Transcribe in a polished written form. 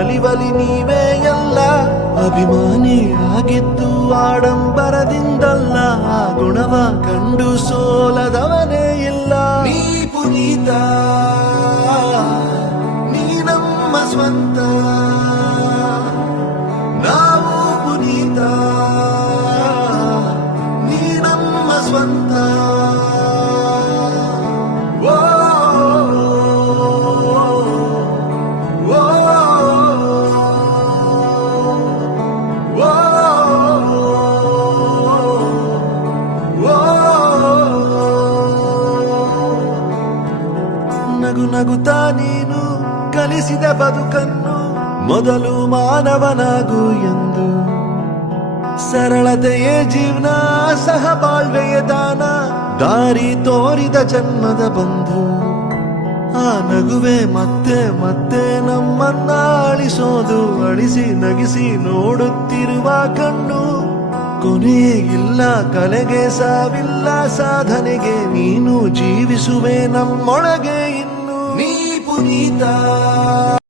ನಲಿವಲಿ ನೀವೇ ಎಲ್ಲ. ಅಭಿಮಾನಿ ಆಗಿದ್ದು ಆಡಂಬರದಿಂದಲ್ಲ, ಆ ಗುಣವ ಕಂಡು ಸೋಲದವನೇ ಇಲ್ಲ. ನೀ ಪುನೀತ, ನೀ ನಮ್ಮ ಸ್ವಂತ, ನಾವು ಪುನೀತ, ನೀ ನಮ್ಮ ಸ್ವಂತ. ಓ, ಓ, ಓ, ನಗು ನಗುತ್ತಾ ನೀನು ಕಲಿಸಿದ ಬದುಕನ್ನು, ಮೊದಲು ಮಾನವನಾಗು ಎಂದು. ಸರಳತೆಯೇ ಜೀವನ, ಸಹಬಾಳ್ವೆಯ ದಾನ, ದಾರಿ ತೋರಿದ ಜನ್ಮದ ಬಂಧು. ಆ ನಗುವೆ ಮತ್ತೆ ಮತ್ತೆ ನಮ್ಮನ್ನ ಅಳಿಸೋದು, ಅಳಿಸಿ ನಗಿಸಿ ನೋಡುತ್ತಿರುವ ಕಣ್ಣು. ಕೊನೆಯೇ ಇಲ್ಲ ಕಲೆಗೆ, ಸಾವಿಲ್ಲ ಸಾಧನೆಗೆ, ನೀನು ಜೀವಿಸುವೆ ನಮ್ಮೊಳಗೆ ಇನ್ನು. ನೀ ಪುನೀತ.